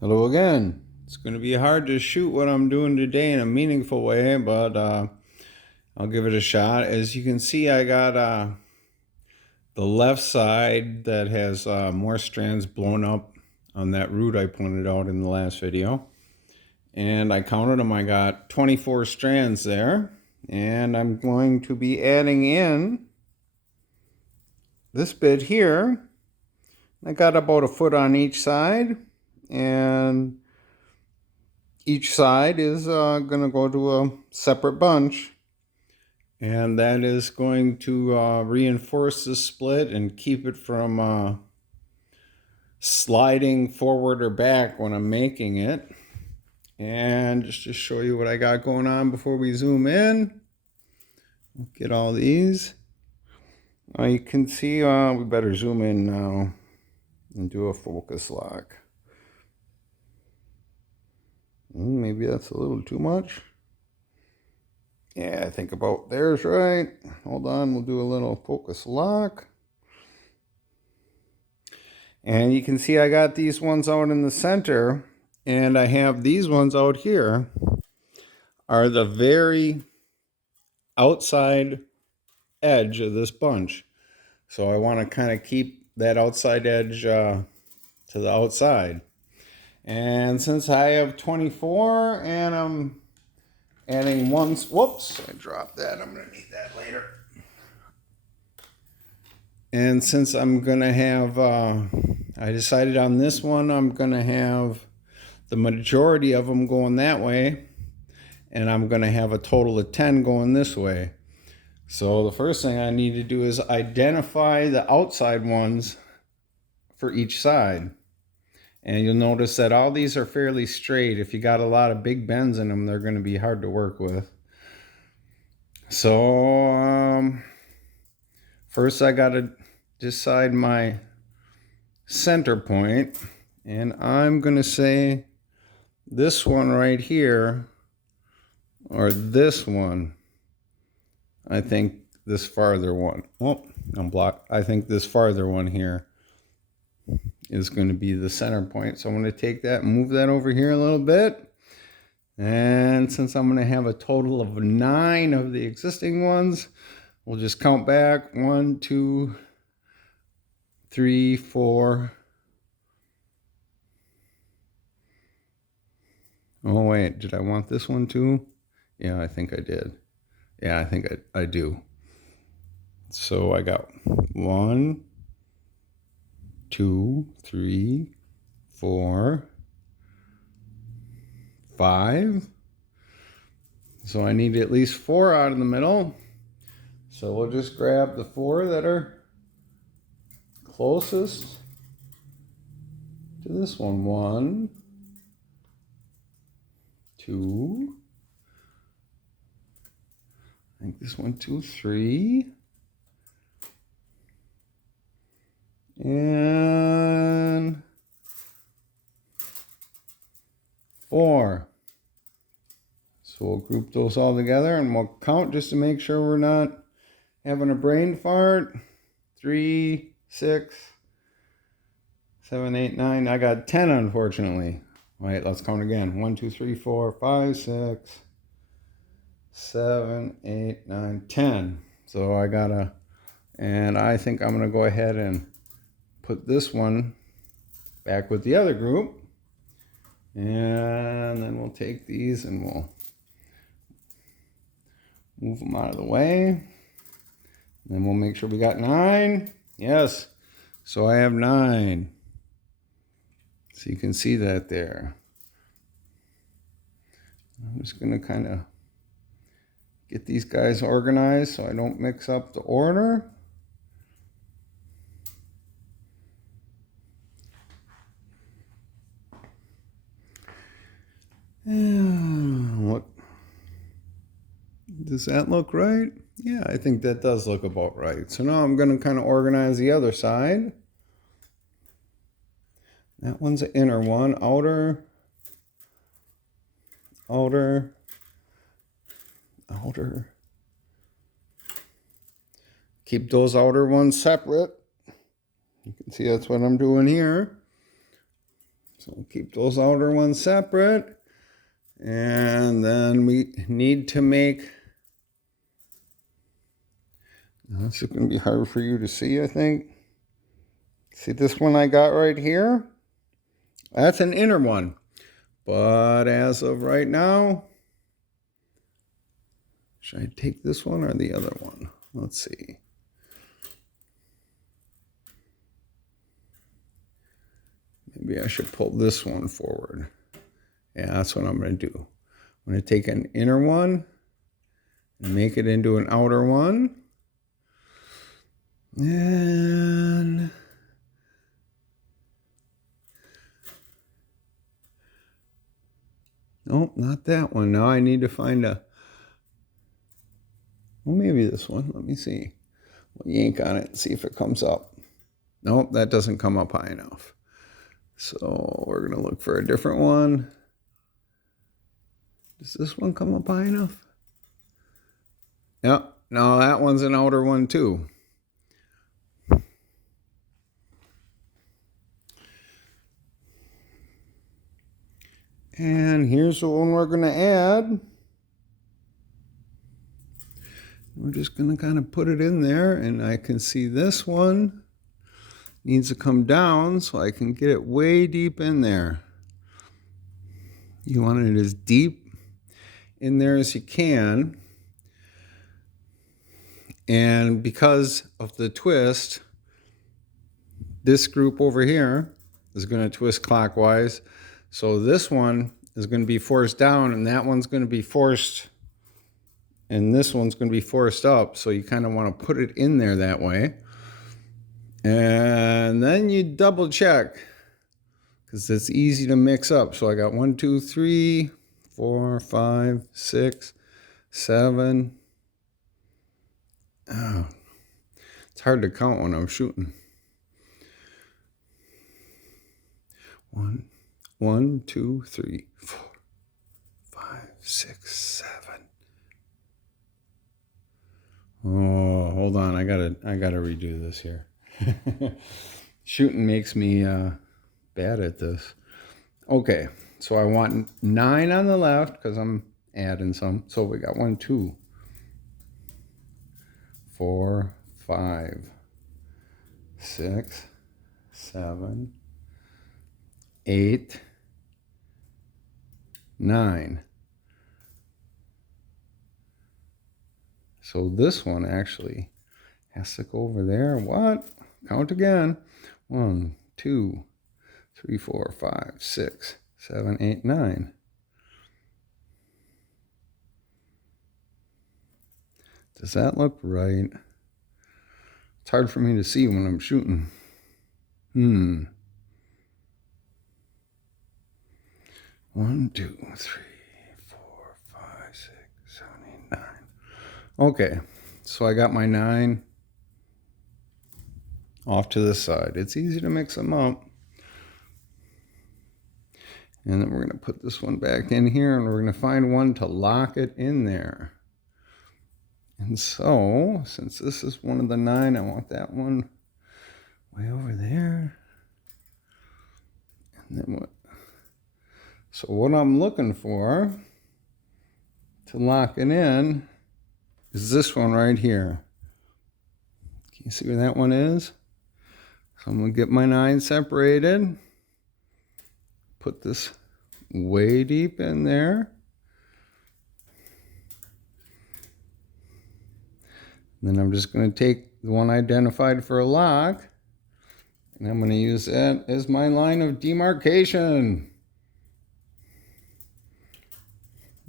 Hello again. It's going to be hard to shoot what I'm doing today in a meaningful way, but I'll give it a shot. As you can see, I got the left side that has more strands blown up on that root I pointed out in the last video. And I counted them. I got 24 strands there. And I'm going to be adding in this bit here. I got about a foot on each side. And each side is going to go to a separate bunch, and that is going to reinforce the split and keep it from sliding forward or back when I'm making it. And just to show you what I got going on before we zoom in, get all these. You can see we better zoom in now and do a focus lock. Maybe that's a little too much. Yeah, I think about there's right. Hold on, we'll do a little focus lock. And you can see I got these ones out in the center, and I have these ones out here are the very outside edge of this bunch. So I want to kind of keep that outside edge to the outside. And since I have 24 and I'm adding one, whoops, I dropped that. I'm going to need that later. And since I'm going to have, I decided on this one, I'm going to have the majority of them going that way, and I'm going to have a total of 10 going this way. So the first thing I need to do is identify the outside ones for each side. And you'll notice that all these are fairly straight. If you got a lot of big bends in them, they're going to be hard to work with. So first I got to decide my center point, and I'm going to say this one right here, or this one. I think this farther one. Oh, I'm blocked. I think this farther one here is going to be the center point. So I'm going to take that and move that over here a little bit. And since I'm going to have a total of 9 of the existing ones, we'll just count back. 1, 2, 3, 4. Oh, wait. Did I want this one too? Yeah, I think I did. Yeah, I think I do. So I got 1, 2, 3, 4, 5. So I need at least 4 out of the middle. So we'll just grab the 4 that are closest to this one. 1, 2. I think this one, 2, 3. And 4. So we'll group those all together and we'll count just to make sure we're not having a brain fart. 3, 6, 7, 8, 9. I got 10, unfortunately. All right, let's count again. 1, 2, 3, 4, 5, 6, 7, 8, 9, 10. So I gotta, and I think I'm gonna go ahead and put this one back with the other group. And then we'll take these and we'll move them out of the way. And then we'll make sure we got 9. Yes. So I have 9. So you can see that there. I'm just going to kind of get these guys organized so I don't mix up the order. What does that look right? Yeah, I think that does look about right. So now I'm going to kind of organize the other side. That one's an inner one, outer, outer, outer. Keep those outer ones separate. You can see that's what I'm doing here. So we'll keep those outer ones separate. And then we need to make, this is going to be hard for you to see, I think. See this one I got right here? That's an inner one. But as of right now, should I take this one or the other one? Let's see. Maybe I should pull this one forward. Yeah, that's what I'm going to do. I'm going to take an inner one and make it into an outer one. And nope, not that one. Now I need to find a, well, maybe this one. Let me see. We'll yank on it and see if it comes up. Nope, that doesn't come up high enough. So we're going to look for a different one. Does this one come up high enough? Yep. No, that one's an outer one too. And here's the one we're going to add. We're just going to kind of put it in there, and I can see this one needs to come down so I can get it way deep in there. You want it as deep in there as you can. And because of the twist, this group over here is going to twist clockwise. So this one is going to be forced down, and that one's going to be forced, and this one's going to be forced up. So you kind of want to put it in there that way. And then you double check, because it's easy to mix up. So I got 1, 2, 3, 4, 5, 6, 7. Oh, it's hard to count when I'm shooting. 1, 2, 3, 4, 5, 6, 7. Oh, hold on. I gotta redo this here. Shooting makes me bad at this. Okay, so I want 9 on the left because I'm adding some. So we got 1, 2, 4, 5, 6, 7, 8, 9. So this one actually has to go over there. What? Count again. 1, 2, 3, 4, 5, 6, 7, 8, 9. Does that look right? It's hard for me to see when I'm shooting. 1, 2, 3, 4, 5, 6, 7, 8, 9. Okay, so I got my 9 off to the side. It's easy to mix them up. And then we're going to put this one back in here, and we're going to find one to lock it in there. And so, since this is one of the 9, I want that one way over there. And then what? So what I'm looking for to lock it in is this one right here. Can you see where that one is? So I'm going to get my 9 separated. Put this way deep in there. Then I'm just going to take the one identified for a lock, and I'm going to use that as my line of demarcation.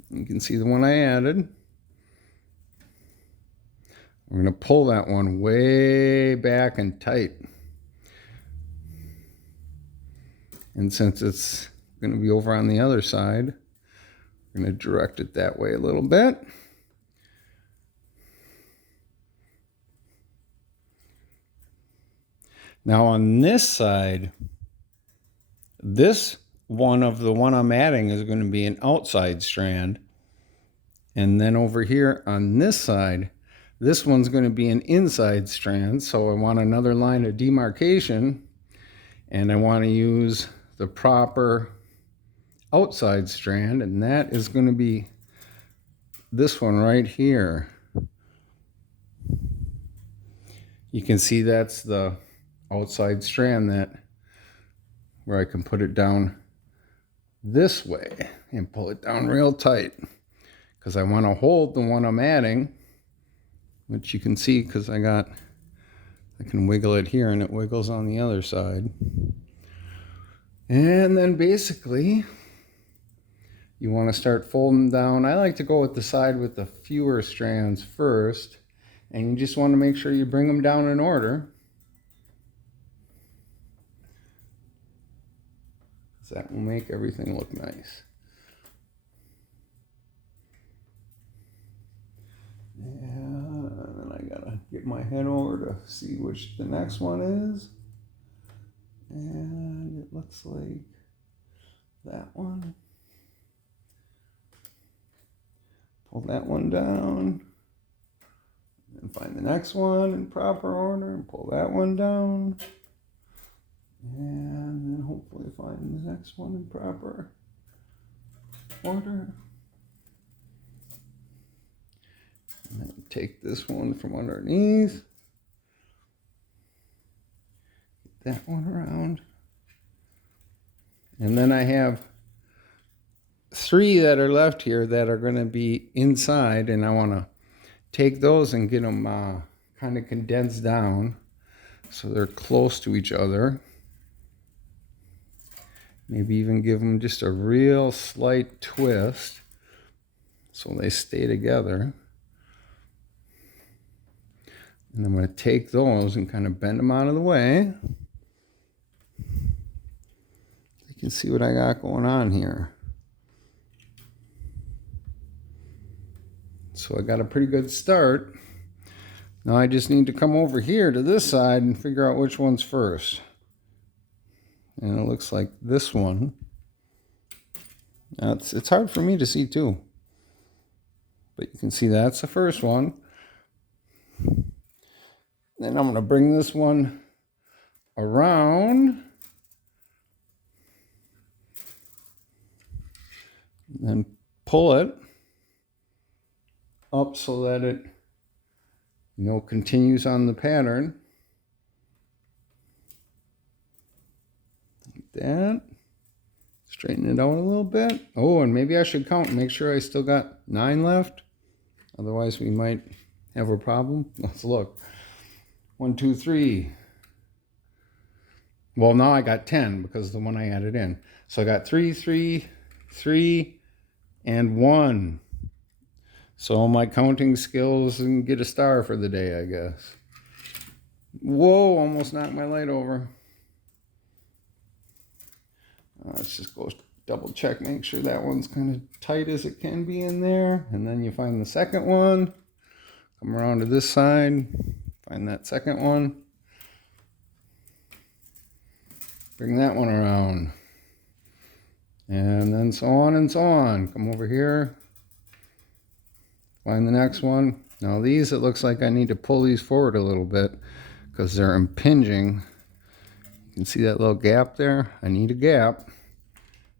You can see the one I added. We're going to pull that one way back and tight. And since it's going to be over on the other side, we're going to direct it that way a little bit. Now on this side, this one of the one I'm adding is going to be an outside strand. And then over here on this side, this one's going to be an inside strand. So I want another line of demarcation, and I want to use the proper outside strand, and that is going to be this one right here. You can see that's the outside strand that where I can put it down this way and pull it down real tight, because I want to hold the one I'm adding, which you can see because I can wiggle it here and it wiggles on the other side. And then basically you want to start folding down. I like to go with the side with the fewer strands first, and you just want to make sure you bring them down in order. That will make everything look nice. And then I gotta get my head over to see which the next one is. And it looks like that one. Pull that one down. And find the next one in proper order and pull that one down. And then hopefully find the next one in proper order. And then take this one from underneath. Get that one around. And then I have 3 that are left here that are going to be inside, and I want to take those and get them kind of condensed down so they're close to each other. Maybe even give them just a real slight twist so they stay together. And I'm going to take those and kind of bend them out of the way. You can see what I got going on here. So I got a pretty good start. Now I just need to come over here to this side and figure out which one's first. And it looks like this one. Now it's hard for me to see too. But you can see that's the first one. Then I'm going to bring this one around. Then pull it up so that it, continues on the pattern. That. Straighten it out a little bit. Oh, and maybe I should count and make sure I still got 9 left. Otherwise we might have a problem. Let's look. 1, 2, 3. Well, now I got 10 because of the one I added in. So I got 3, 3, 3, and 1. So my counting skills and get a star for the day, I guess. Whoa, almost knocked my light over. Let's just go double check, make sure that one's kind of tight as it can be in there. And then you find the second one. Come around to this side. Find that second one. Bring that one around. And then so on and so on. Come over here. Find the next one. Now these, it looks like I need to pull these forward a little bit because they're impinging. You can see that little gap there? I need a gap.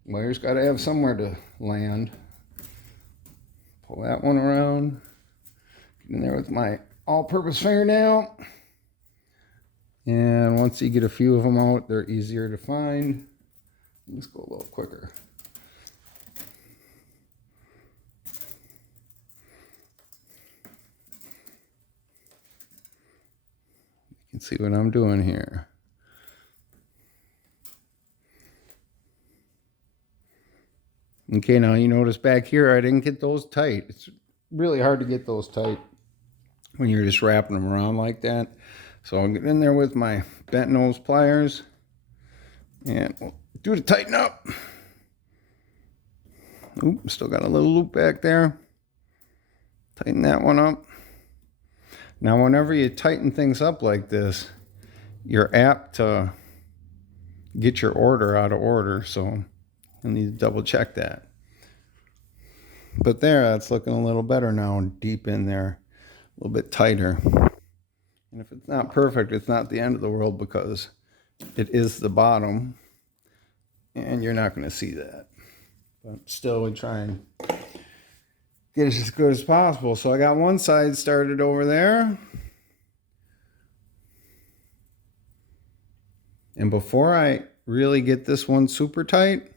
Wire's got to have somewhere to land. Pull that one around. Get in there with my all-purpose fingernail. And once you get a few of them out, they're easier to find. Let's go a little quicker. You can see what I'm doing here. Okay, now you notice back here I didn't get those tight. It's really hard to get those tight when you're just wrapping them around like that. So I'll get in there with my bent nose pliers and we'll do to tighten up. Oop, still got a little loop back there. Tighten that one up. Now whenever you tighten things up like this, you're apt to get your order out of order, so I need to double check that. But there, that's looking a little better now, deep in there, a little bit tighter. And if it's not perfect, it's not the end of the world because it is the bottom. and you're not going to see that. But still, we try and get it as good as possible. So I got one side started over there. And before I really get this one super tight,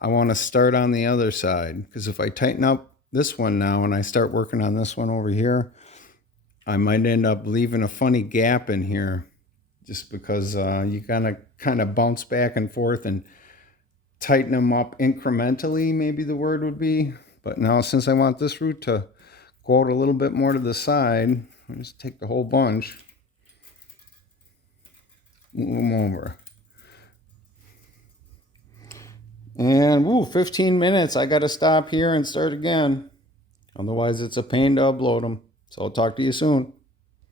I want to start on the other side. Because if I tighten up this one now and I start working on this one over here, I might end up leaving a funny gap in here. Just because you gotta kind of bounce back and forth and tighten them up incrementally, maybe the word would be. But now since I want this root to go out a little bit more to the side, I'll just take the whole bunch, move them over. And woo, 15 minutes. I got to stop here and start again. Otherwise, it's a pain to upload them. So I'll talk to you soon.